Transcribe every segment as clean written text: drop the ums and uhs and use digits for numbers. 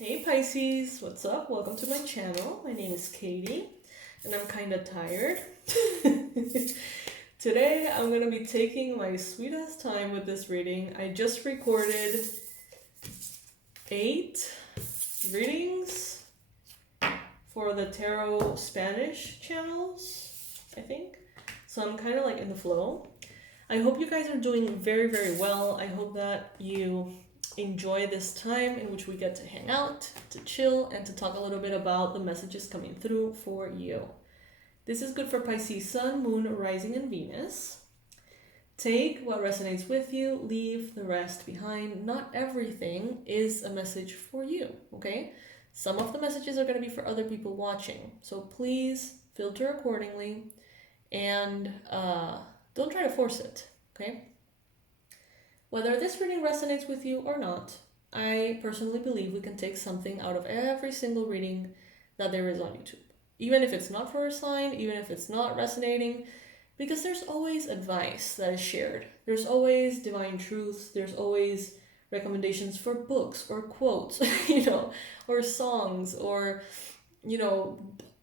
Hey Pisces, what's up? Welcome to my channel. My name is Katie and I'm kind of tired. Today I'm going to be taking my sweet ass time with this reading. I just recorded 8 readings for the Tarot Spanish channels, I think. So I'm kind of like in the flow. I hope you guys are doing very, very well. I hope that you enjoy this time in which we get to hang out, to chill, and to talk a little bit about the messages coming through for you. This is good for Pisces Sun, Moon, Rising, and Venus. Take what resonates with you, leave the rest behind. Not everything is a message for you, okay? Some of the messages are going to be for other people watching, so please filter accordingly and don't try to force it, okay? Whether this reading resonates with you or not, I personally believe we can take something out of every single reading that there is on YouTube. Even if it's not for a sign, even if it's not resonating, because there's always advice that is shared. There's always divine truths. There's always recommendations for books or quotes, or songs or,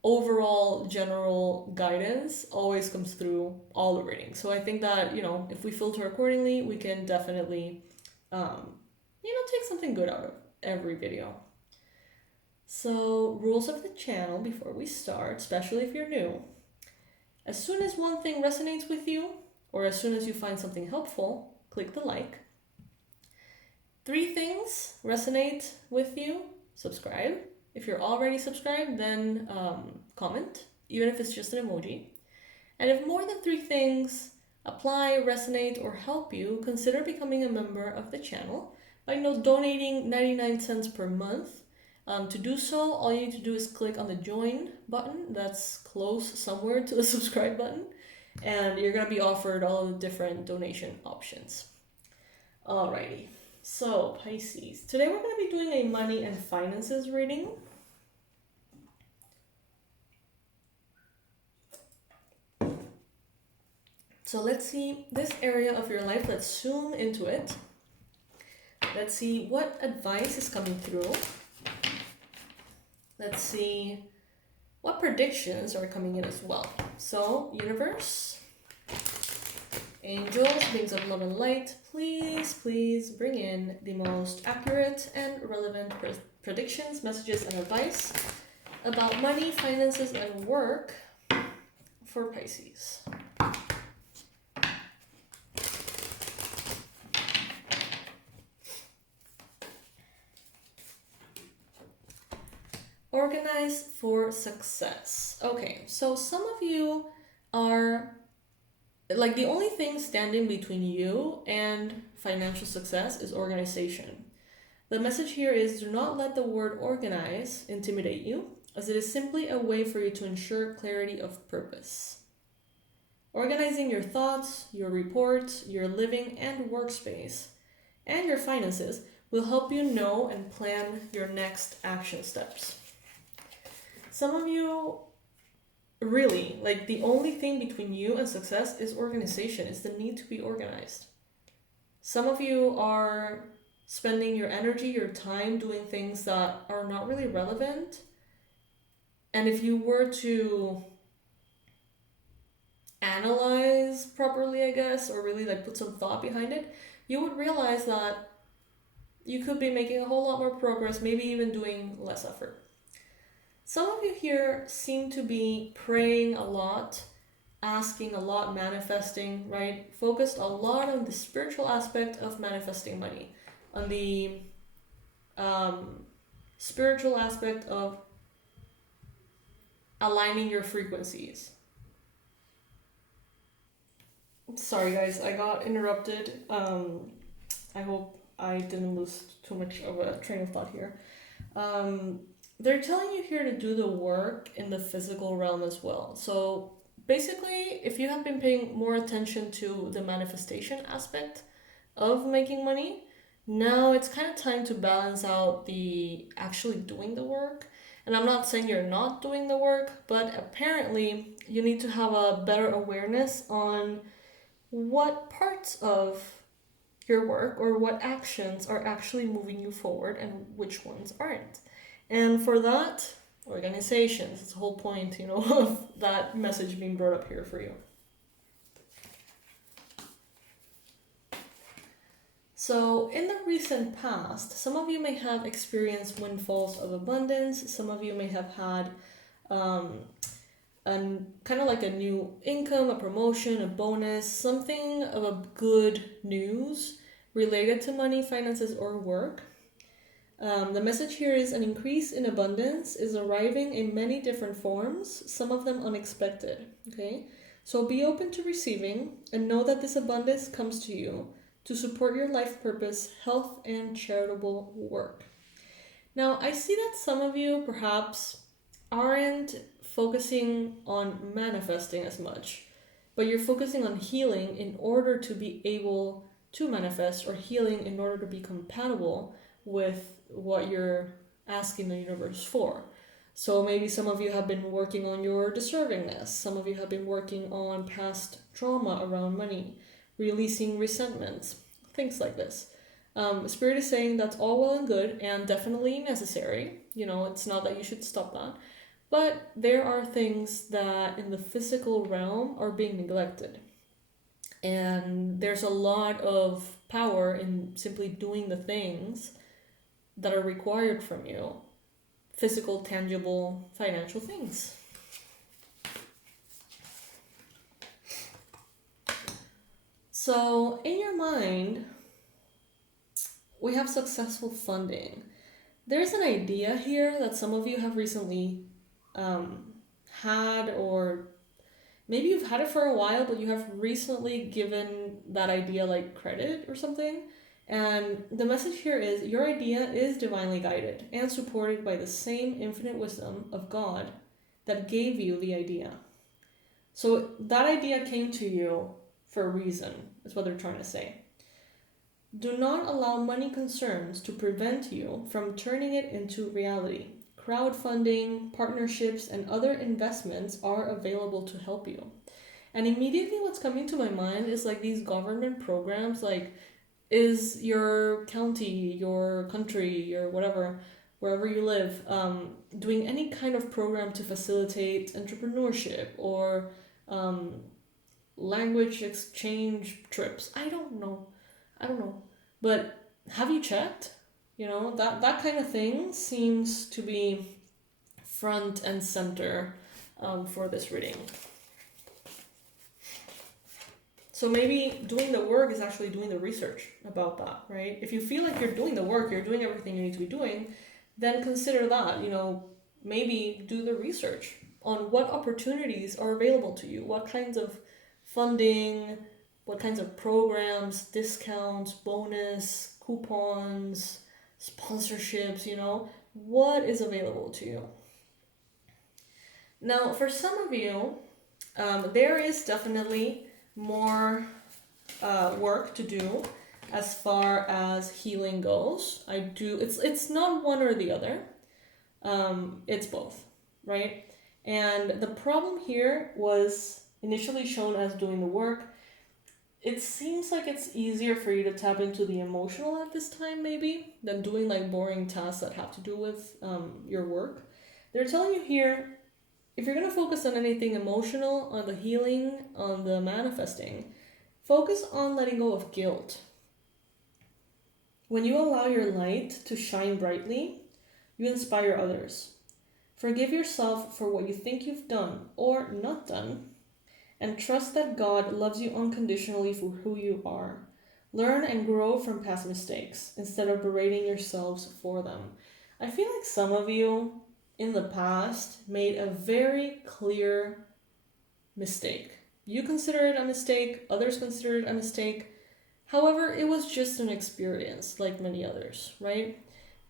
overall general guidance always comes through all the readings. So I think that, if we filter accordingly, we can definitely, take something good out of every video. So rules of the channel before we start, especially if you're new. As soon as one thing resonates with you, or as soon as you find something helpful, click the like. 3 things resonate with you, subscribe. If you're already subscribed, then comment, even if it's just an emoji. And if more than 3 things apply, resonate, or help you, consider becoming a member of the channel by donating 99 cents per month. To do so, all you need to do is click on the join button that's close somewhere to the subscribe button, and you're going to be offered all of the different donation options. Alrighty. So, Pisces, today we're going to be doing a money and finances reading. So let's see this area of your life. Let's zoom into it. Let's see what advice is coming through. Let's see what predictions are coming in as well. So, universe, angels, beings of love and light, please bring in the most accurate and relevant predictions, messages, and advice about money, finances, and work for Pisces. Organize for success. Okay, so some of you are like, the only thing standing between you and financial success is organization. The message here is, do not let the word organize intimidate you, as it is simply a way for you to ensure clarity of purpose. Organizing your thoughts, your reports, your living and workspace, and your finances will help you know and plan your next action steps. Some of you, really, like, the only thing between you and success is organization. It's the need to be organized. Some of you are spending your energy, your time doing things that are not really relevant. And if you were to analyze properly, I guess, or really put some thought behind it, you would realize that you could be making a whole lot more progress, maybe even doing less effort. Some of you here seem to be praying a lot, asking a lot, manifesting, right? Focused a lot on the spiritual aspect of manifesting money, on the spiritual aspect of aligning your frequencies. Sorry guys, I got interrupted. I hope I didn't lose too much of a train of thought here. They're telling you here to do the work in the physical realm as well. So basically, if you have been paying more attention to the manifestation aspect of making money, now it's kind of time to balance out the actually doing the work. And I'm not saying you're not doing the work, but apparently you need to have a better awareness on what parts of your work, or what actions are actually moving you forward and which ones aren't. And for that, organizations, it's the whole point, of that message being brought up here for you. So in the recent past, some of you may have experienced windfalls of abundance. Some of you may have had kind of like a new income, a promotion, a bonus, something of a good news related to money, finances, or work. The message here is an increase in abundance is arriving in many different forms, some of them unexpected. Okay, so be open to receiving and know that this abundance comes to you to support your life purpose, health, and charitable work. Now, I see that some of you perhaps aren't focusing on manifesting as much, but you're focusing on healing in order to be able to manifest, or healing in order to be compatible with what you're asking the universe for. So maybe some of you have been working on your deservingness. Some of you have been working on past trauma around money, releasing resentments, things like this. Spirit is saying that's all well and good and definitely necessary. It's not that you should stop that. But there are things that in the physical realm are being neglected. And there's a lot of power in simply doing the things that are required from you. Physical, tangible, financial things. So in your mind, we have successful funding. There's an idea here that some of you have recently had, or maybe you've had it for a while, but you have recently given that idea like credit or something. And the message here is your idea is divinely guided and supported by the same infinite wisdom of God that gave you the idea. So that idea came to you for a reason, is what they're trying to say. Do not allow money concerns to prevent you from turning it into reality. Crowdfunding, partnerships, and other investments are available to help you. And immediately what's coming to my mind is like these government programs, like is your county, your country, your whatever, wherever you live, doing any kind of program to facilitate entrepreneurship or language exchange trips. I don't know. But have you checked? That kind of thing seems to be front and center for this reading. So maybe doing the work is actually doing the research about that, right? If you feel like you're doing the work, you're doing everything you need to be doing, then consider that, maybe do the research on what opportunities are available to you, what kinds of funding, what kinds of programs, discounts, bonus, coupons, sponsorships, what is available to you. Now, for some of you, there is definitely more work to do as far as healing goes. It's not one or the other. It's both, right? And the problem here was initially shown as doing the work. It seems like it's easier for you to tap into the emotional at this time, maybe, than doing like boring tasks that have to do with your work. They're telling you here, if you're going to focus on anything emotional, on the healing, on the manifesting, focus on letting go of guilt. When you allow your light to shine brightly, you inspire others. Forgive yourself for what you think you've done or not done, and trust that God loves you unconditionally for who you are. Learn and grow from past mistakes instead of berating yourselves for them. I feel like some of you in the past made a very clear mistake. You consider it a mistake, others consider it a mistake. However, it was just an experience like many others, right?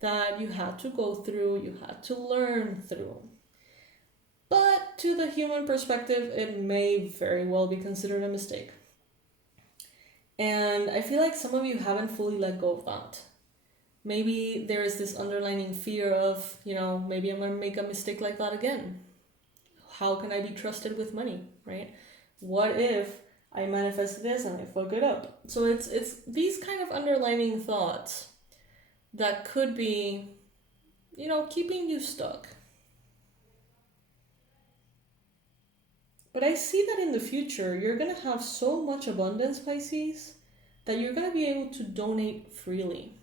That you had to go through, you had to learn through. But to the human perspective, it may very well be considered a mistake. And I feel like some of you haven't fully let go of that. Maybe there is this underlying fear of, maybe I'm going to make a mistake like that again. How can I be trusted with money, right? What if I manifest this and I fuck it up. So it's these kind of underlining thoughts that could be, you know, keeping you stuck. But I see that in the future, you're going to have so much abundance, Pisces, that you're going to be able to donate freely.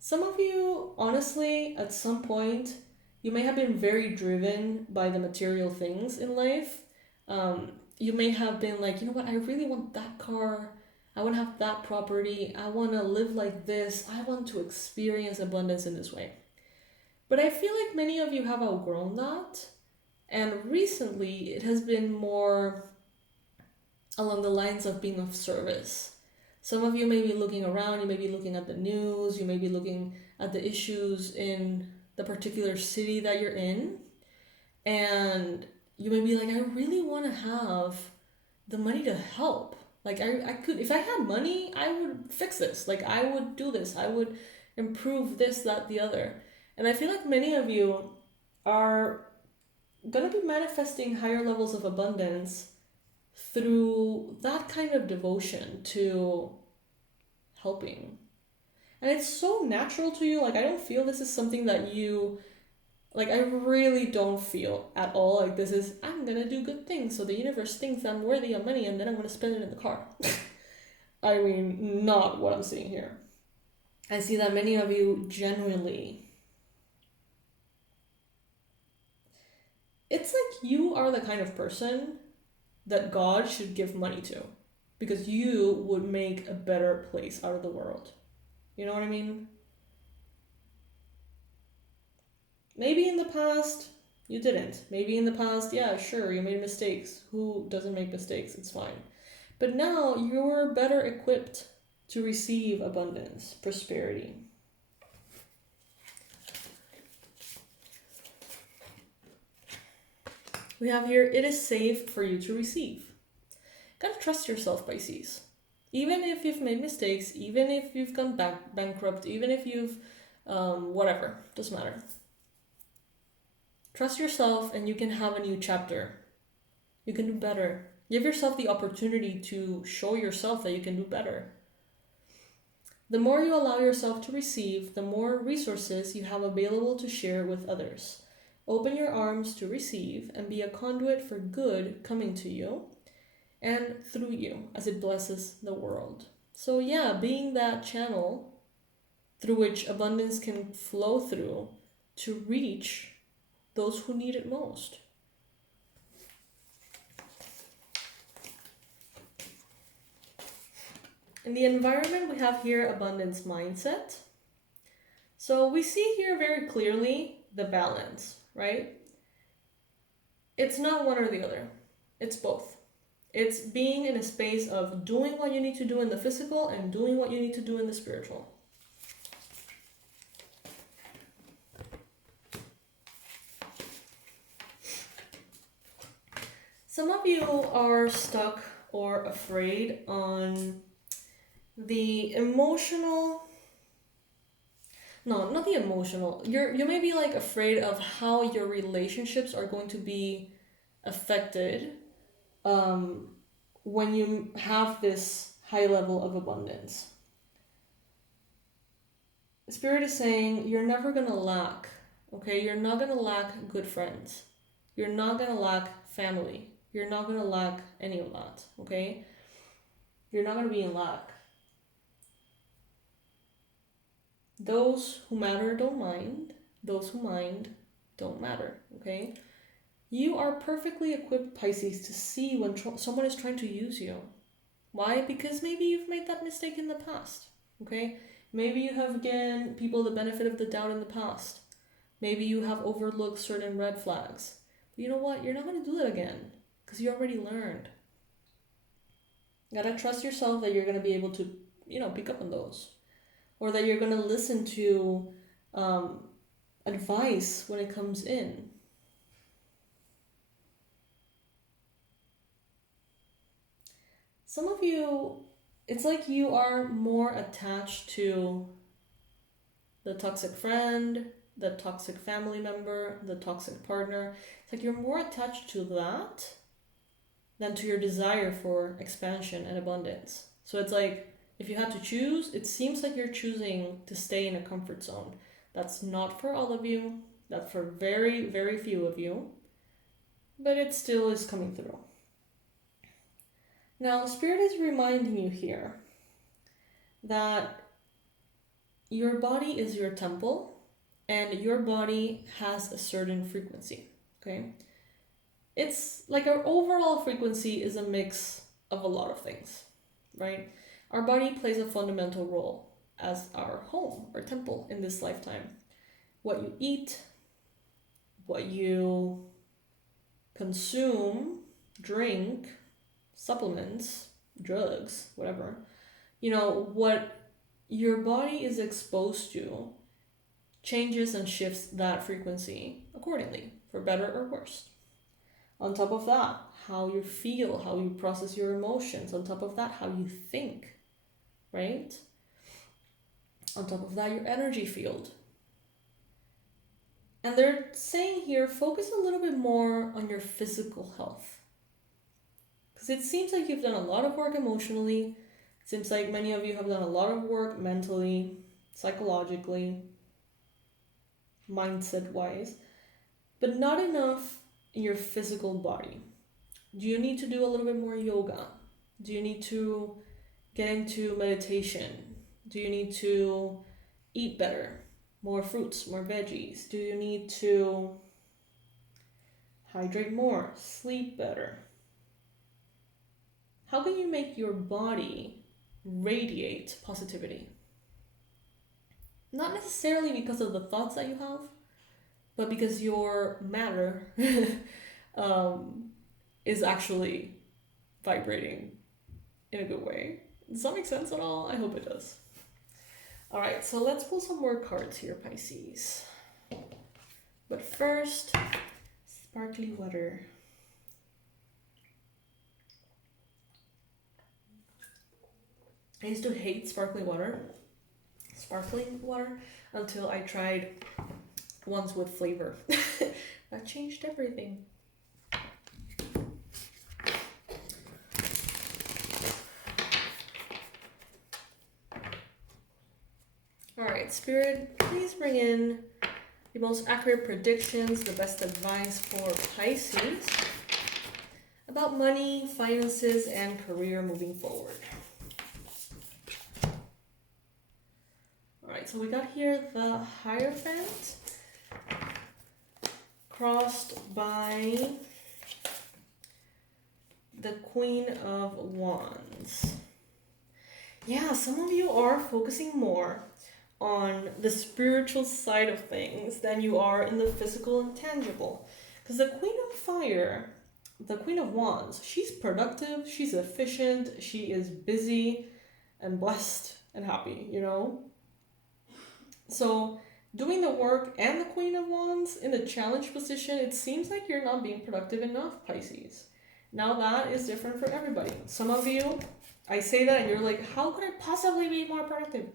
Some of you, honestly, at some point, you may have been very driven by the material things in life. You may have been like, you know what, I really want that car. I want to have that property. I want to live like this. I want to experience abundance in this way. But I feel like many of you have outgrown that. And recently, it has been more along the lines of being of service. Some of you may be looking around, you may be looking at the news, you may be looking at the issues in the particular city that you're in, and you may be like, I really want to have the money to help. Like, I could, if I had money, I would fix this. Like, I would do this. I would improve this, that, the other. And I feel like many of you are going to be manifesting higher levels of abundance through that kind of devotion to helping. And it's so natural to you. Like, I don't feel this is something that you, like, I really don't feel at all like this is, I'm gonna do good things so the universe thinks I'm worthy of money and then I'm gonna spend it in the car. I mean, not what I'm seeing here. I see that many of you genuinely, it's like you are the kind of person that God should give money to, because you would make a better place out of the world. You know what I mean? Maybe in the past you didn't. Maybe in the past, yeah, sure, you made mistakes. Who doesn't make mistakes? It's fine. But now you're better equipped to receive abundance, prosperity. We have here, it is safe for you to receive. Gotta trust yourself, Pisces. Even if you've made mistakes, even if you've gone bankrupt, even if you've, whatever, doesn't matter. Trust yourself and you can have a new chapter. You can do better. Give yourself the opportunity to show yourself that you can do better. The more you allow yourself to receive, the more resources you have available to share with others. Open your arms to receive and be a conduit for good coming to you and through you as it blesses the world. So yeah, being that channel through which abundance can flow through to reach those who need it most. In the environment, we have here abundance mindset. So we see here very clearly the balance, right? It's not one or the other. It's both. It's being in a space of doing what you need to do in the physical and doing what you need to do in the spiritual. Some of you are stuck or afraid on the emotional, no, not the emotional. You may be like afraid of how your relationships are going to be affected when you have this high level of abundance. Spirit is saying you're never going to lack, okay? You're not going to lack good friends. You're not going to lack family. You're not going to lack any of that, okay? You're not going to be in lack. Those who matter don't mind. Those who mind don't matter, okay? You are perfectly equipped, Pisces, to see when someone is trying to use you. Why? Because maybe you've made that mistake in the past, okay? Maybe you have given people the benefit of the doubt in the past. Maybe you have overlooked certain red flags. But you know what? You're not going to do that again because you already learned. You gotta trust yourself that you're going to be able to, pick up on those. Or that you're going to listen to advice when it comes in. Some of you, it's like you are more attached to the toxic friend, the toxic family member, the toxic partner. It's like you're more attached to that than to your desire for expansion and abundance. So it's like, if you had to choose, it seems like you're choosing to stay in a comfort zone. That's not for all of you. That's for very, very few of you. But it still is coming through. Now, Spirit is reminding you here that your body is your temple, and your body has a certain frequency, okay? It's like our overall frequency is a mix of a lot of things, right? Our body plays a fundamental role as our home or temple in this lifetime. What you eat, what you consume, drink, supplements, drugs, whatever, what your body is exposed to changes and shifts that frequency accordingly, for better or worse. On top of that, how you feel, how you process your emotions. On top of that, how you think, right? On top of that, your energy field. And they're saying here, focus a little bit more on your physical health. Because it seems like you've done a lot of work emotionally. It seems like many of you have done a lot of work mentally, psychologically, mindset-wise, but not enough in your physical body. Do you need to do a little bit more yoga? Do you need to get into meditation? Do you need to eat better? More fruits, more veggies? Do you need to hydrate more, sleep better? How can you make your body radiate positivity? Not necessarily because of the thoughts that you have, but because your matter is actually vibrating in a good way. Does that make sense at all? I hope it does. All right, so let's pull some more cards here, Pisces. But first, sparkly water. I used to hate sparkling water until I tried ones with flavor. That changed everything. Alright, Spirit, please bring in the most accurate predictions, the best advice for Pisces about money, finances, and career moving forward. Alright, so we got here the Hierophant crossed by the Queen of Wands. Yeah, some of you are focusing more on the spiritual side of things than you are in the physical and tangible. Because the Queen of Fire, the Queen of Wands, she's productive, she's efficient, she is busy and blessed and happy, So doing the work and the Queen of Wands in the challenge position, it seems like you're not being productive enough, Pisces. Now that is different for everybody. Some of you, I say that and you're like, how could I possibly be more productive?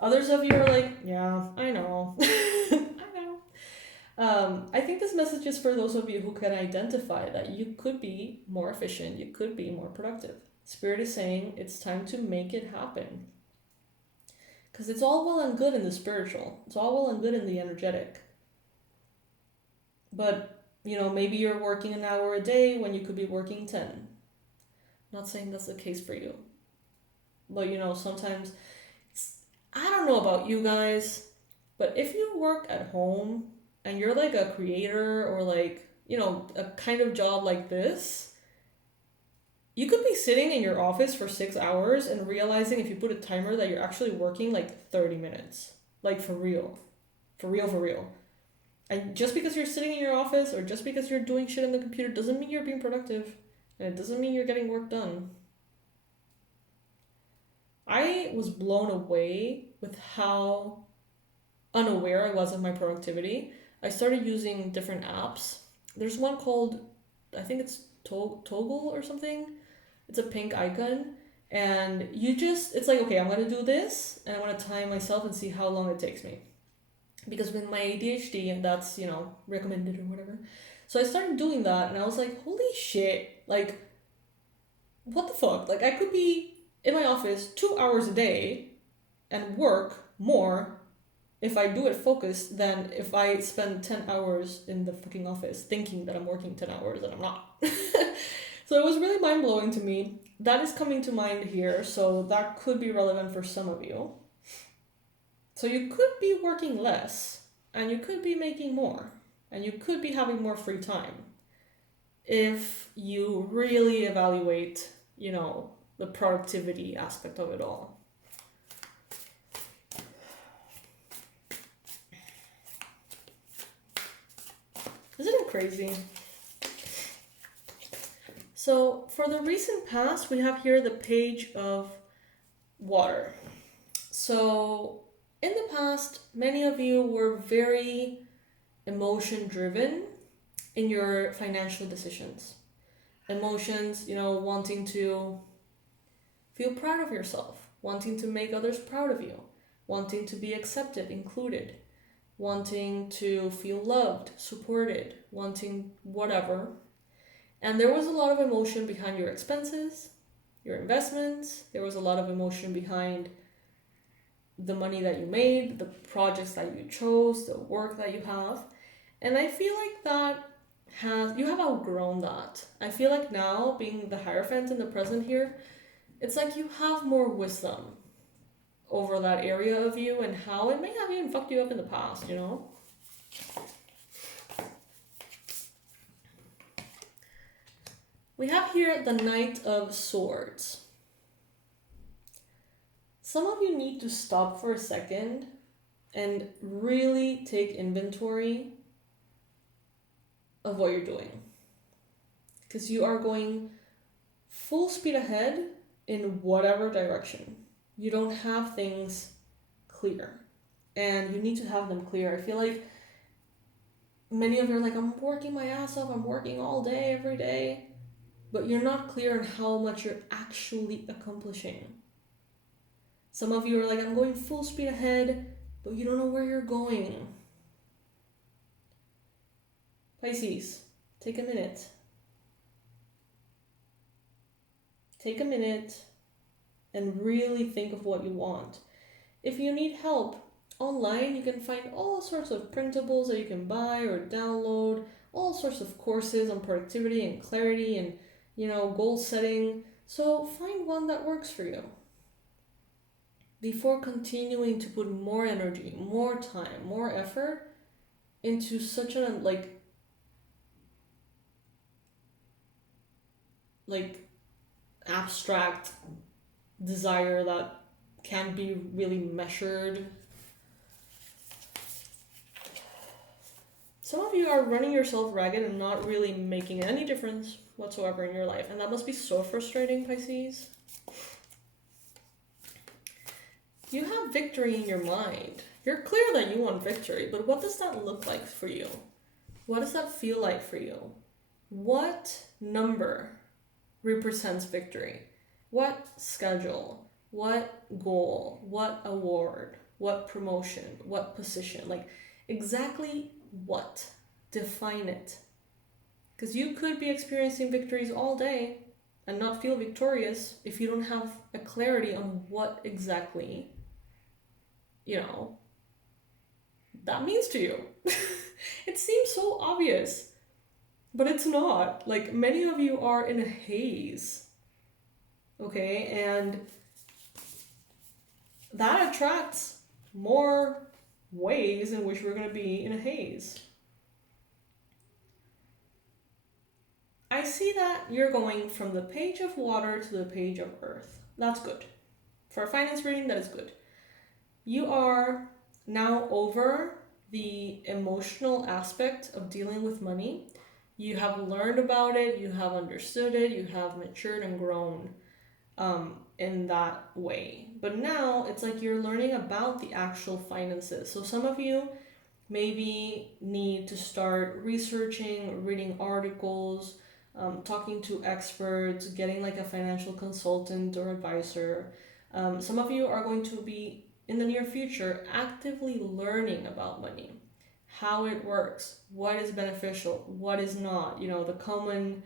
Others of you are like, yeah, I know. I know. I think this message is for those of you who can identify that you could be more efficient, you could be more productive. Spirit is saying it's time to make it happen. Because it's all well and good in the spiritual. It's all well and good in the energetic. But, maybe you're working an hour a day when you could be working 10. I'm not saying that's the case for you. But, sometimes, I don't know about you guys, but if you work at home and you're like a creator or like, a kind of job like this, you could be sitting in your office for 6 hours and realizing if you put a timer that you're actually working like 30 minutes. Like for real. For real. And just because you're sitting in your office or just because you're doing shit on the computer doesn't mean you're being productive. And it doesn't mean you're getting work done. I was blown away with how unaware I was of my productivity. I started using different apps. There's one called, I think it's Toggle or something. It's a pink icon. And it's like, okay, I'm going to do this. And I want to time myself and see how long it takes me. Because with my ADHD, and that's, recommended or whatever. So I started doing that and I was like, holy shit. Like, what the fuck? Like, I could be in my office 2 hours a day and work more if I do it focused than if I spend 10 hours in the fucking office thinking that I'm working 10 hours and I'm not. So it was really mind-blowing to me. That is coming to mind here, so that could be relevant for some of you. So you could be working less, and you could be making more, and you could be having more free time if you really evaluate, the productivity aspect of it all. Isn't it crazy? So for the recent past, we have here the page of water. So in the past, many of you were very emotion driven in your financial decisions. Emotions, wanting to feel proud of yourself, wanting to make others proud of you, wanting to be accepted, included, wanting to feel loved, supported, wanting whatever. And there was a lot of emotion behind your expenses, your investments. There was a lot of emotion behind the money that you made, the projects that you chose, the work that you have. And I feel like you have outgrown that. I feel like now, being the Hierophant in the present here, it's like you have more wisdom over that area of you and how it may have even fucked you up in the past, We have here the Knight of Swords. Some of you need to stop for a second and really take inventory of what you're doing. Because you are going full speed ahead in whatever direction. You don't have things clear. And you need to have them clear. I feel like many of you are like, I'm working my ass off, I'm working all day, every day. But you're not clear on how much you're actually accomplishing. Some of you are like, I'm going full speed ahead, but you don't know where you're going. Pisces, take a minute. Take a minute and really think of what you want. If you need help online, you can find all sorts of printables that you can buy or download, all sorts of courses on productivity and clarity and goal setting. So find one that works for you before continuing to put more energy, more time, more effort into such a abstract desire that can't be really measured. Some of you are running yourself ragged and not really making any difference whatsoever in your life, and that must be so frustrating, Pisces. You have victory in your mind. You're clear that you want victory, but what does that look like for you? What does that feel like for you? What number represents victory? What schedule? What goal? What award? What promotion? What position? Exactly what? Define it. Because you could be experiencing victories all day and not feel victorious if you don't have a clarity on what exactly, that means to you. It seems so obvious, but it's not. Many of you are in a haze, okay? And that attracts more ways in which we're going to be in a haze. I see that you're going from the page of water to the page of earth. That's good. For a finance reading, that is good. You are now over the emotional aspect of dealing with money. You have learned about it, you have understood it, you have matured and grown in that way. But now it's like you're learning about the actual finances. So some of you maybe need to start researching, reading articles, talking to experts, getting a financial consultant or advisor. Some of you are going to be, in the near future, actively learning about money, how it works, what is beneficial, what is not, the common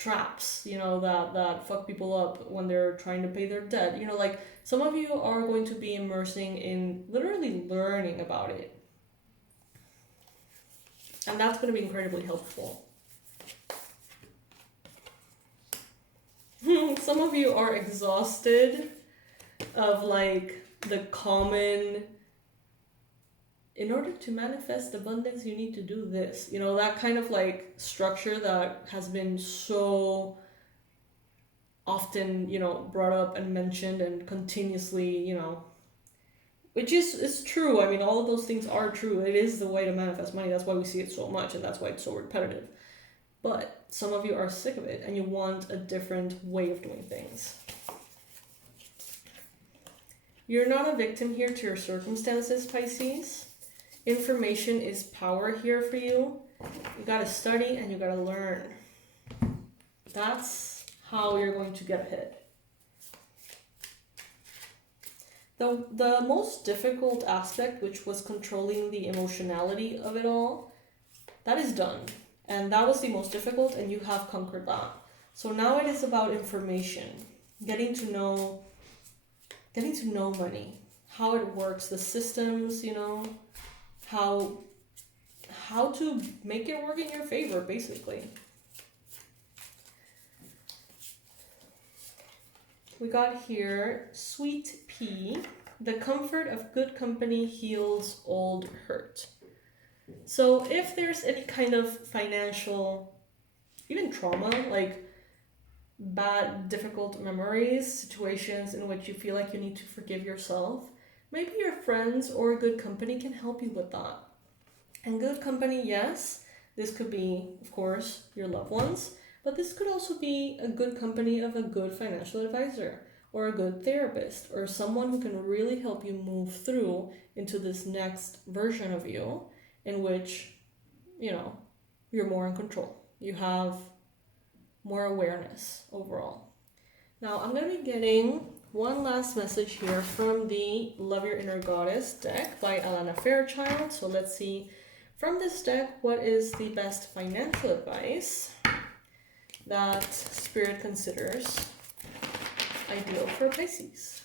traps, you know, that fuck people up when they're trying to pay their debt. You know, like some of you are going to be immersing in literally learning about it. And that's going to be incredibly helpful. Some of you are exhausted of like the common, in order to manifest abundance, you need to do this. You know, that kind of like structure that has been so often, you know, brought up and mentioned and continuously, you know, which is true. I mean, all of those things are true. It is the way to manifest money. That's why we see it so much, and that's why it's so repetitive. But some of you are sick of it and you want a different way of doing things. You're not a victim here to your circumstances, Pisces. Information is power here for you. You gotta study and you gotta learn. That's how you're going to get ahead. The most difficult aspect, which was controlling the emotionality of it all, that is done. And that was the most difficult, and you have conquered that. So now it is about information, getting to know money, how it works, the systems, you know, how to make it work in your favor, basically. We got here, sweet pea. The comfort of good company heals old hurt. So if there's any kind of financial, even trauma, like bad, difficult memories, situations in which you feel like you need to forgive yourself, maybe your friends or good company can help you with that. And good company, yes, this could be, of course, your loved ones, but this could also be a good company of a good financial advisor or a good therapist or someone who can really help you move through into this next version of you in which, you know, you're more in control. You have more awareness overall. Now, I'm going to be getting one last message here from the Love Your Inner Goddess deck by Alana Fairchild. So let's see from this deck, what is the best financial advice that Spirit considers ideal for Pisces?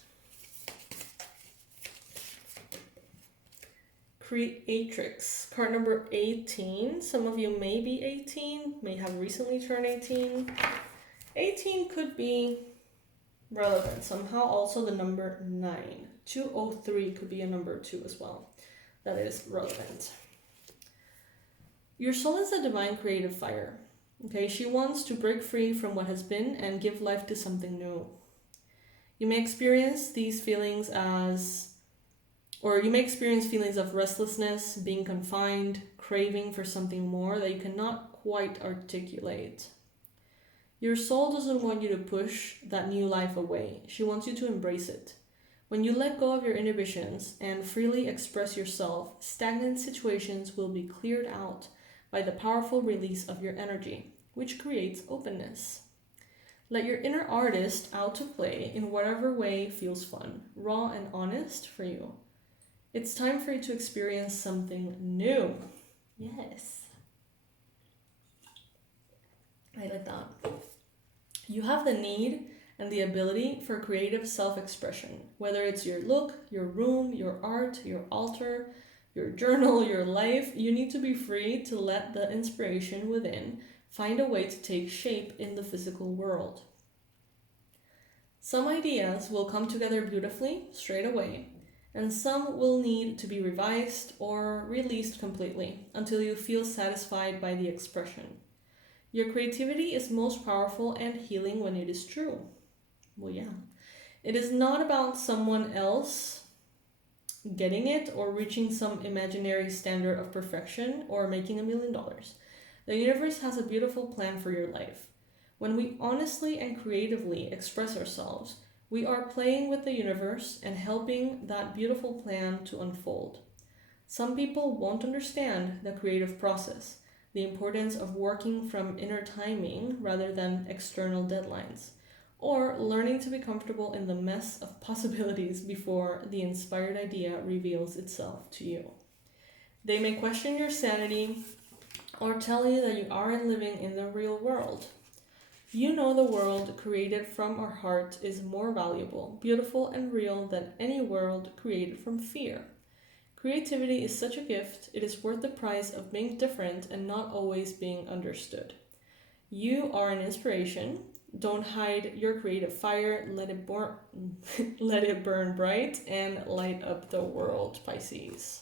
Creatrix, card number 18. Some of you may be 18, may have recently turned 18. 18 could be relevant. Somehow also the number 9. 203 could be a number 2 as well. That is relevant. Your soul is a divine creative fire. Okay, she wants to break free from what has been and give life to something new. You may experience these feelings feelings of restlessness, being confined, craving for something more that you cannot quite articulate. Your soul doesn't want you to push that new life away. She wants you to embrace it. When you let go of your inhibitions and freely express yourself, stagnant situations will be cleared out by the powerful release of your energy, which creates openness. Let your inner artist out to play in whatever way feels fun, raw and honest for you. It's time for you to experience something new. Yes. I like that. You have the need and the ability for creative self-expression, whether it's your look, your room, your art, your altar, your journal, your life. You need to be free to let the inspiration within find a way to take shape in the physical world. Some ideas will come together beautifully straight away, and some will need to be revised or released completely until you feel satisfied by the expression. Your creativity is most powerful and healing when it is true. Well, yeah. It is not about someone else getting it or reaching some imaginary standard of perfection or making $1 million. The universe has a beautiful plan for your life. When we honestly and creatively express ourselves, we are playing with the universe and helping that beautiful plan to unfold. Some people won't understand the creative process, the importance of working from inner timing rather than external deadlines, or learning to be comfortable in the mess of possibilities before the inspired idea reveals itself to you. They may question your sanity or tell you that you aren't living in the real world. You know the world created from our heart is more valuable, beautiful, and real than any world created from fear. Creativity is such a gift, it is worth the price of being different and not always being understood. You are an inspiration. Don't hide your creative fire, let it let it burn bright and light up the world, Pisces.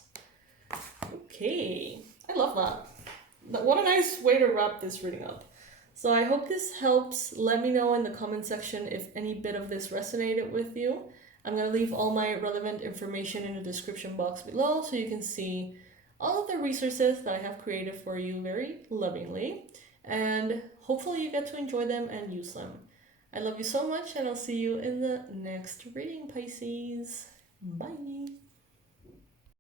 Okay, I love that. What a nice way to wrap this reading up. So I hope this helps. Let me know in the comment section if any bit of this resonated with you. I'm going to leave all my relevant information in the description box below so you can see all of the resources that I have created for you very lovingly. And hopefully you get to enjoy them and use them. I love you so much, and I'll see you in the next reading, Pisces. Bye.